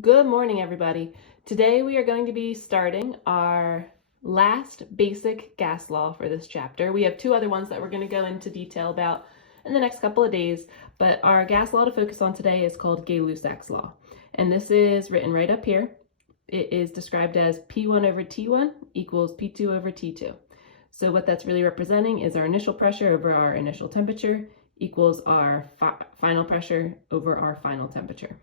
Good morning, everybody. Today we are going to be starting our last basic gas law for this chapter. We have two other ones that we're going to go into detail about in the next couple of days, but our gas law to focus on today is called Lusaacs law. And this is written right up here. It is described as P1 over T1 equals P2 over T2. So what that's really representing is our initial pressure over our initial temperature equals our final pressure over our final temperature.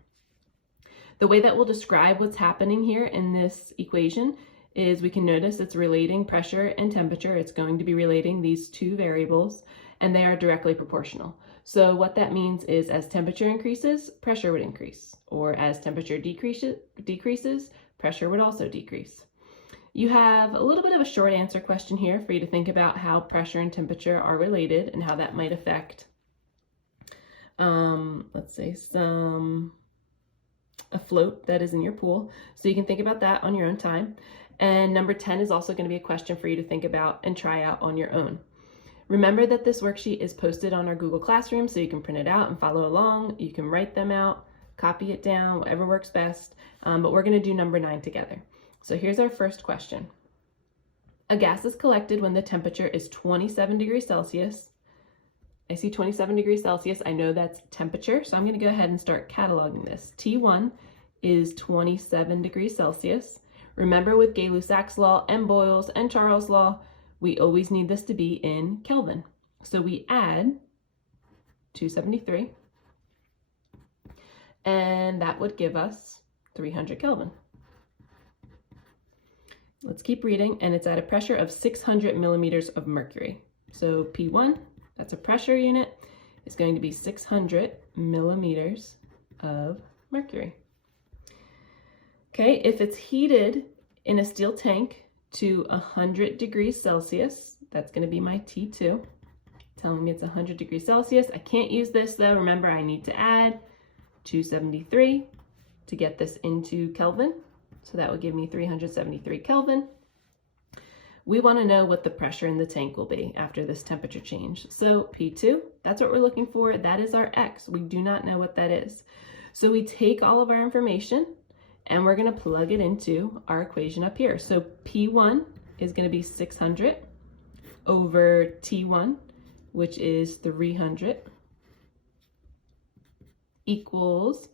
The way that we'll describe what's happening here in this equation is we can notice it's relating pressure and temperature. It's going to be relating these two variables, and they are directly proportional. So what that means is as temperature increases, pressure would increase, or as temperature decreases, pressure would also decrease. You have a little bit of a short answer question here for you to think about how pressure and temperature are related and how that might affect, let's say, a float that is in your pool. So you can think about that on your own time. And number 10 is also going to be a question for you to think about and try out on your own. Remember that this worksheet is posted on our Google Classroom, so you can print it out and follow along. You can write them out, copy it down, whatever works best. But we're going to do number 9 together. So here's our first question. A gas is collected when the temperature is 27 degrees Celsius. I see 27 degrees Celsius. I know that's temperature, so I'm going to go ahead and start cataloging this. T1 is 27 degrees Celsius. Remember, with Gay-Lussac's law and Boyle's and Charles' law, we always need this to be in Kelvin. So we add 273, and that would give us 300 Kelvin. Let's keep reading, and it's at a pressure of 600 millimeters of mercury. So P1, that's a pressure unit, is going to be 600 millimeters of mercury. Okay, if it's heated in a steel tank to 100 degrees Celsius, that's going to be my T2, telling me it's 100 degrees Celsius. I can't use this though. Remember, I need to add 273 to get this into Kelvin. So that would give me 373 Kelvin. We want to know what the pressure in the tank will be after this temperature change. So P2, that's what we're looking for. That is our X. We do not know what that is. So we take all of our information and we're going to plug it into our equation up here. So P1 is going to be 600 over T1, which is 300, equals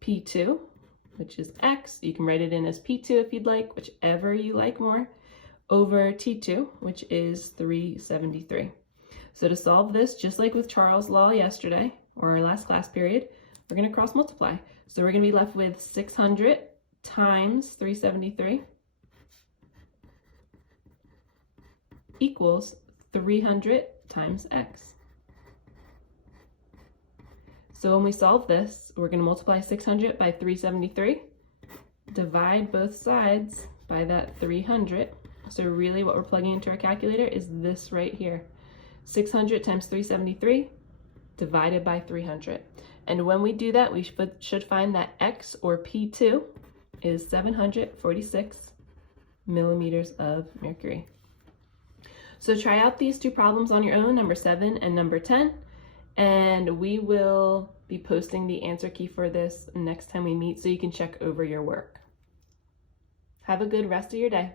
P2, which is X. You can write it in as P2 if you'd like, whichever you like more, over T2, which is 373. So to solve this, just like with Charles' law yesterday, or our last class period, we're going to cross multiply. So we're going to be left with 600 times 373 equals 300 times X. So when we solve this, we're going to multiply 600 by 373, divide both sides by that 300. So really what we're plugging into our calculator is this right here. 600 times 373 divided by 300. And when we do that, we should find that X, or P2, is 746 millimeters of mercury. So try out these two problems on your own, number 7 and number 10. And we will be posting the answer key for this next time we meet so you can check over your work. Have a good rest of your day.